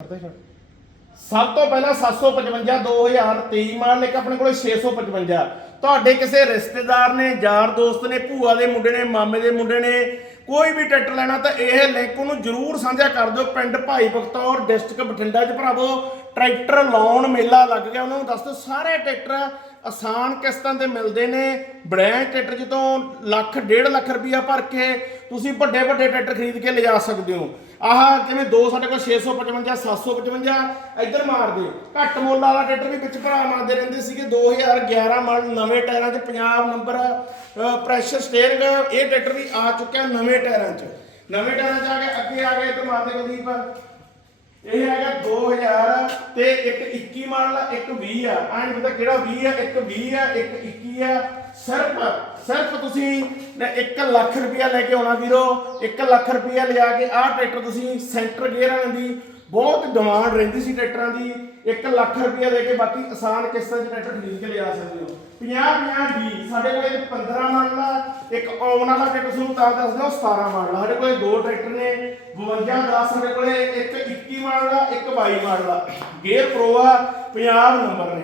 ਸਭ ਤੋਂ ਪਹਿਲਾਂ 755 2023 ਮਾਡਲ ਇੱਕ ਆਪਣੇ ਕੋਲੇ 655 ਤੁਹਾਡੇ ਕਿਸੇ ਰਿਸ਼ਤੇਦਾਰ ਨੇ, ਯਾਰ ਦੋਸਤ ਨੇ, ਭੂਆ ਦੇ ਮੁੰਡੇ ਨੇ, ਮਾਮੇ ਦੇ ਮੁੰਡੇ ਨੇ ਕੋਈ ਵੀ ਟਰੈਕਟਰ ਲੈਣਾ ਤਾਂ ਇਹ ਲਿੰਕ ਉਹਨੂੰ ਜਰੂਰ ਸਾਂਝਾ ਕਰ ਦਿਓ। ਪਿੰਡ ਭਾਈ ਬਖਤੌਰ ਡਿਸਟ੍ਰਿਕਟ ਬਠਿੰਡਾ 'ਚ ਭਰਾਵੋ, ਟਰੈਕਟਰ ਲਾਉਣ ਮੇਲਾ ਲੱਗ ਗਿਆ। ਉਹਨਾਂ ਨੂੰ ਦੱਸ ਦਿਓ, ਸਾਰੇ ਟਰੈਕਟਰ ਆਸਾਨ ਕਿਸ਼ਤਾਂ ਤੇ ਮਿਲਦੇ ਨੇ। ਬ੍ਰਾਂਡ ਟਰੈਕਟਰ ਜਦੋਂ ਲੱਖ, ਡੇਢ ਲੱਖ ਰੁਪਇਆ ਭਰ ਕੇ ਤੁਸੀਂ ਵੱਡੇ ਵੱਡੇ ਟਰੈਕਟਰ ਖਰੀਦ ਕੇ ਲਿਜਾ ਸਕਦੇ ਹੋ। ਆਹ ਜਿਵੇਂ ਦੋ ਸਾਡੇ ਕੋਲ 655 755 ਇੱਧਰ ਮਾਰਦੇ ਘੱਟ ਮੁੱਲ ਵਾਲਾ ਟਰੈਕਟਰ ਵੀ ਵਿੱਚ ਭਰਾ ਮੰਗਦੇ ਰਹਿੰਦੇ ਸੀਗੇ। 2011 ਮਾਡਲ ਨਵੇਂ ਟਾਇਰਾਂ 'ਚ ਪੰਜਾਬ ਨੰਬਰ ਪ੍ਰੈਸ਼ਰ ਸਟੀਅਰਿੰਗ ਇਹ ਟਰੈਕਟਰ ਵੀ ਆ ਚੁੱਕਿਆ ਨਵੇਂ ਟਾਇਰਾਂ 'ਚ। ਨਵੇਂ ਟਾਇਰਾਂ 'ਚ ਆ ਕੇ ਅੱਗੇ ਆ ਗਏ ਇੱਧਰ ਮਾਰਦੇ ਕੁਲਦੀਪ। ਇਹ ਹੈਗਾ 2000 ਤੇ ਇੱਕ 21 ਮਾਡਲ ਆ, ਇੱਕ 20 ਆ। ਐਂ ਪਤਾ ਕਿਹੜਾ 20 ਆ ਇੱਕ 20 ਆ ਇੱਕ 21 ਆ। ਸਿਰਫ ਸਿਰਫ ਤੁਸੀਂ 1 ਲੱਖ ਰੁਪਇਆ ਲੈ ਕੇ ਆਉਣਾ ਵੀਰੋ 1 ਲੱਖ ਰੁਪਇਆ ਲਿਆ ਕੇ ਆਹ ਟਰੈਕਟਰ ਤੁਸੀਂ ਸੈਂਟਰ ਗੇਅਰ ਵਾਲਿਆਂ ਦੀ ਬਹੁਤ ਡਿਮਾਂਡ ਰਹਿੰਦੀ ਸੀ ਟਰੈਕਟਰਾਂ ਦੀ। 1 ਲੱਖ ਰੁਪਇਆ ਦੇ ਕੇ ਬਾਕੀ ਆਸਾਨ ਕਿਸ਼ਤਾਂ 'ਚ ਟਰੈਕਟਰ ਖਰੀਦ ਕੇ ਲਿਆ ਸਕਦੇ ਹੋ। 50 50 ਡੀ ਸਾਡੇ ਕੋਲ ਇੱਕ 15 ਮਾਡਲ ਆ, ਇੱਕ ਆਉਣ ਵਾਲਾ ਟਰੈਕਟਰ ਤੁਹਾਨੂੰ ਤਾਂ ਦੱਸ ਦਿਓ 17 ਮਾਡਲ ਸਾਡੇ ਕੋਲ ਦੋ ਟਰੈਕਟਰ ਨੇ 52 10 ਸਾਡੇ ਕੋਲੇ, ਇੱਕ 21 ਮਾਡਲ ਆ, ਇੱਕ 22 ਮਾਡਲ ਆ। ਗੇਅਰ ਪ੍ਰੋ ਆ 50 ਨੰਬਰ ਨੇ।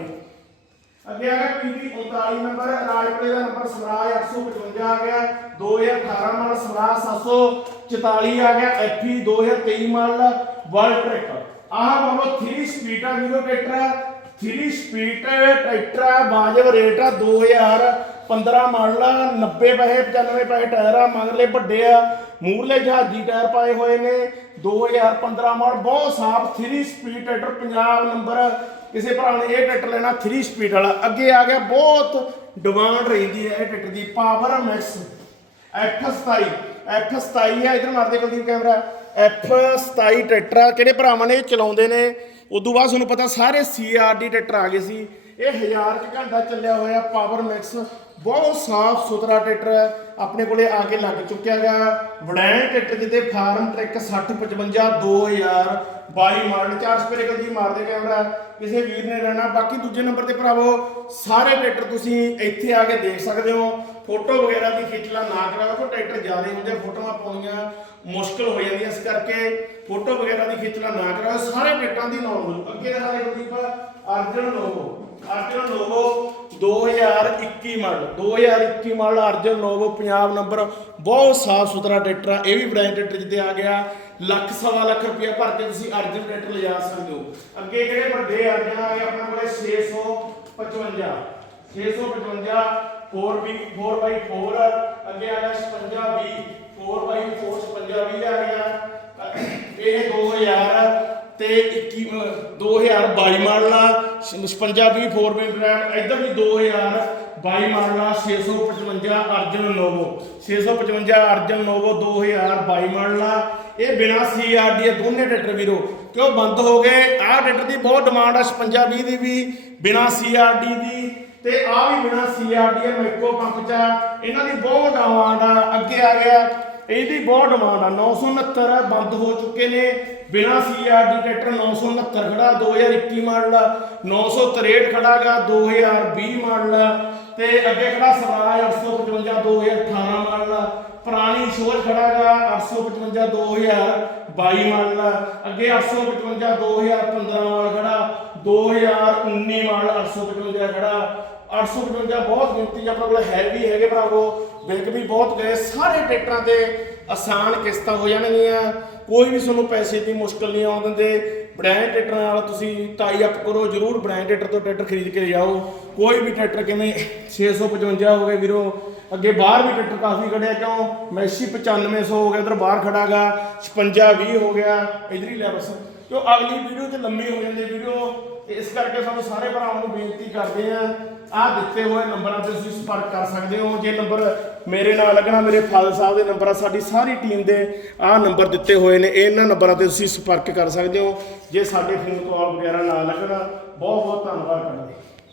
ਅੱਗੇ ਆ ਗਿਆ ਪੀਟੀ 39 ਨੰਬਰ, ਰਾਜਪੁਰੇ ਦਾ ਨੰਬਰ ਸਵਰਾਜ 855 ਆ ਗਿਆ 2018 ਮਾਡਲ ਸਵਰਾਜ 744 ਆ ਗਿਆ ਐਫਈ 2023 ਮਾਡਲ ਵਰਲਡ ਟਰੈਕ ਆਹ ਬਾਬਾ 3 ਸਪੀਡ ਆ, ਵੀਰੋ ਟਰੈਕਟਰ 3 ਸਪੀਡ ਟਰੈਕਟਰ ਆ, ਵਾਜਬ ਰੇਟ ਆ 2015 ਮਾਡਲ ਆ 90 ਪੈਸੇ 95 ਪੈਸੇ ਟਾਇਰ ਆ ਮਗਰਲੇ ਵੱਡੇ ਆ। ਮੂਰਲੇ ਜਹਾਜ਼ੀ ਟਾਇਰ ਪਾਏ ਹੋਏ ਨੇ। 2015 ਮਾਡਲ ਬਹੁਤ ਸਾਫ਼ 3 ਸਪੀਡ ਟਰੈਕਟਰ, ਪੰਜਾਬ ਨੰਬਰ। ਕਿਸੇ ਭਰਾ ਨੇ ਇਹ ਟਰੈਕਟਰ ਲੈਣਾ 3 ਸਪੀਡ ਵਾਲਾ। ਅੱਗੇ ਆ ਗਿਆ, ਬਹੁਤ ਡਿਮਾਂਡ ਰਹਿੰਦੀ ਹੈ ਇਹ ਟਰੈਕਟਰ ਦੀ। ਪਾਵਰ ਮੈਕਸ F27 F27 ਆ ਇਧਰ ਮਾਰਦੇ ਕੁਲਦੀਪ ਕੈਮਰਾ। F27 ਟਰੈਕਟਰ ਆ। ਕਿਹੜੇ ਭਰਾਵਾਂ ਨੇ ਇਹ ਚਲਾਉਂਦੇ ਨੇ? ਉਦੋਂ ਬਾਅਦ ਤੁਹਾਨੂੰ ਪਤਾ, ਸਾਰੇ CRD ਟਰੈਕਟਰ ਆ ਗਏ ਸੀ। ਇਹ ਹਜ਼ਾਰ ਕੁ ਘੰਟਾ ਚੱਲਿਆ ਹੋਇਆ ਪਾਵਰ ਮੈਕਸ ਬਹੁਤ ਸਾਫ਼ ਸੁਥਰਾ ਟਰੈਕਟਰ ਆਪਣੇ ਕੋਲੇ ਆ ਕੇ ਲੱਗ ਚੁੱਕਿਆ ਗਾ ਵੜੈਣ ਟਰੈਕਟਰ ਜਿਹਦੇ ਫਾਰਮ ਟਰੈਕ 6055 2022 ਮਾਡਲ, ਚਾਰ ਸਪੇਰੇ ਕਲਜੀ ਮਾਰਦੇ ਕੈਮਰਾ ਕਿਸੇ ਵੀਰ ਨੇ ਰਹਿਣਾ ਬਾਕੀ ਦੂਜੇ ਨੰਬਰ ਤੇ ਭਰਾਵੋ, ਸਾਰੇ ਟਰੈਕਟਰ ਤੁਸੀਂ ਇੱਥੇ ਆ ਕੇ ਦੇਖ ਸਕਦੇ ਹੋ। ਫੋਟੋ ਵਗੈਰਾ ਦੀ ਖਿੱਚਲਾ ਨਾ ਕਰਾਓ ਕੋ ਟਰੈਕਟਰ ਜ਼ਿਆਦਾ ਹੁੰਦੇ ਫੋਟੋਆਂ ਪਾਉਣੀਆਂ ਮੁਸ਼ਕਲ ਹੋ ਜਾਂਦੀ ਇਸ ਕਰਕੇ ਫੋਟੋ ਵਗੈਰਾ ਦੀ ਖਿੱਚਲਾ ਨਾ ਕਰਾਓ। ਸਾਰੇ ਟਰੈਕਟਰਾਂ ਦੀ ਨੌਲੇਜ ਅੱਗੇ ਦਿਖਾ ਦੇ Gurdeep, Arjun Novo Arjun Novo. 2021 model 2021 model, Arjun Novo Punjab number ਬਹੁਤ ਸਾਫ਼ ਸੁਥਰਾ ਟਰੈਕਟਰ ਆ, ਇਹ ਵੀ ਬ੍ਰਾਂਡ ਟਰੈਕਟਰ ਜਿੱਤੇ ਆ ਗਿਆ। ਲੱਖ, ਸਵਾ ਲੱਖ ਰੁਪਇਆ ਭਰ ਕੇ ਤੁਸੀਂ ਅਰਜਨ ਟਰੈਕਟਰ ਲਿਜਾ ਸਕਦੇ ਹੋ। ਅੱਗੇ ਕਿਹੜੇ ਵੱਡੇ ਅਰਜਨ ਆ? ਗਏ ਆਪਣੇ ਕੋਲੇ 655 655 4B 4x4 ਅੱਗੇ ਆ ਗਿਆ 56 4x4 56 ਆ ਗਿਆ। ਇਹ 2000 ਤੇ 21 ਅਹ 2022 ਮਾਡਲ ਆ 56 ਵੀ 4 ਵੀਲ ਡਰਾਈਵ ਇੱਧਰ ਵੀ 2022 ਮਾਡਲ ਆ 655 Arjun Novo. 655 Arjun Novo 2022 model ਆ ਇਹ ਬਿਨਾ ਸੀਆਰਡੀ ਦੋਨੇ ਟਰੈਕਟਰ ਵੀਰੋ, ਕਿਉਂ ਬੰਦ ਹੋ ਗਏ? ਆਹ ਟਰੈਕਟਰ ਦੀ ਬਹੁਤ ਡਿਮਾਂਡ ਆ 56 20 ਦੀ ਵੀ, ਬਿਨਾ ਸੀਆਰਡੀ ਦੀ। ਤੇ ਆ ਵੀ ਬਿਨਾ ਸੀਆਰਡੀ ਮੈਕੋ ਪੰਪ ਚ ਇਹਨਾਂ ਦੀ ਬਹੁਤ ਡਿਮਾਂਡ ਆ, ਅੱਗੇ ਆ ਗਿਆ। ਇਹਦੀ ਬਹੁਤ ਡਿਮਾਂਡ ਆ। 969 ਬੰਦ ਹੋ ਚੁੱਕੇ ਨੇ। ਬਿਨਾ ਸੀਆਰਡੀ ਟਰੈਕਟਰ 969 ਖੜਾ 2021 ਮਾਡਲ ਆ। 963 ਖੜਾਗਾ 2020 ਮਾਡਲ ਤੇ ਅੱਗੇ ਖੜਾ ਸਵਰਾਜ 855 2018 ਮਾਡਲ ਆ। ਪੁਰਾਣੀ ਸ਼ੋਰ ਖੜਾਗਾ 855 2022 ਮਾਡਲ ਆ। ਅੱਗੇ 855 2015 ਮਾਡਲ ਖੜਾ 2019 ਮਾਡਲ 855 ਖੜਾ। 855 ਬਹੁਤ ਗਿਣਤੀ ਆਪਣੇ ਕੋਲ ਹੈ ਵੀ ਹੈਗੇ ਭਰਾਵੋ ਬਿਲਕ ਵੀ ਬਹੁਤ ਗਏ, ਸਾਰੇ ਟਰੈਕਟਰਾਂ ਤੇ ਆਸਾਨ ਕਿਸ਼ਤਾਂ ਹੋ ਜਾਣਗੀਆਂ। ਕੋਈ ਵੀ ਤੁਹਾਨੂੰ ਪੈਸੇ ਦੀ ਮੁਸ਼ਕਲ ਨਹੀਂ ਆਉਣ ਦਿੰਦੇ। ਬ੍ਰਾਂਡ ਟਰੈਕਟਰ ਨਾਲ ਤੁਸੀਂ ਟਾਈ ਅਪ ਕਰੋ, ਜਰੂਰ ਬ੍ਰਾਂਡ ਟਰੈਕਟਰ ਤੋਂ ਟਰੈਕਟਰ ਖਰੀਦ ਕੇ ਜਾਓ ਕੋਈ ਵੀ ਟਰੈਕਟਰ ਕਿਵੇਂ 655 ਹੋ ਗਏ ਵੀਰੋ, ਅੱਗੇ ਬਾਹਰ ਵੀ ਟਰੈਕਟਰ ਕਾਫੀ ਖੜਿਆ ਕਿਉਂ? ਮੈਸੀ 9500 ਹੋ ਗਿਆ ਉਧਰ ਬਾਹਰ ਖੜਾਗਾ 56 20 ਹੋ ਗਿਆ ਇਧਰ ਹੀ ਲੈ ਬਸ ਕਿਉਂ? ਅਗਲੀ ਵੀਡੀਓ 'ਚ ਲੰਮੀ ਹੋ ਜਾਂਦੀ ਵੀਡੀਓ ਤੇ ਇਸ ਕਰਕੇ ਸਾਨੂੰ ਸਾਰੇ ਭਰਾਵਾਂ ਨੂੰ ਬੇਨਤੀ ਕਰਦੇ ਆ ਆਹ ਦਿੱਤੇ ਹੋਏ ਨੰਬਰਾਂ ਤੇ ਤੁਸੀਂ ਸੰਪਰਕ ਕਰ ਸਕਦੇ ਹੋ। ਜੇ ਨੰਬਰ ਮੇਰੇ ਨਾਲ ਲੱਗਣਾ, ਮੇਰੇ ਫਾਦਰ ਸਾਹਿਬ ਦੇ ਨੰਬਰ ਆ ਸਾਡੀ ਸਾਰੀ ਟੀਮ ਦੇ ਆਹ ਨੰਬਰ ਦਿੱਤੇ ਹੋਏ ਨੇ, ਇਹਨਾਂ ਨੰਬਰਾਂ ਤੇ ਤੁਸੀਂ ਸੰਪਰਕ ਕਰ ਸਕਦੇ ਹੋ। ਜੇ ਸਾਡੇ ਫੋਨ ਕਾਲ ਵਗੈਰਾ ਨਾ ਲੱਗਣਾ ਬਹੁਤ ਬਹੁਤ ਧੰਨਵਾਦ ਕਰਦੇ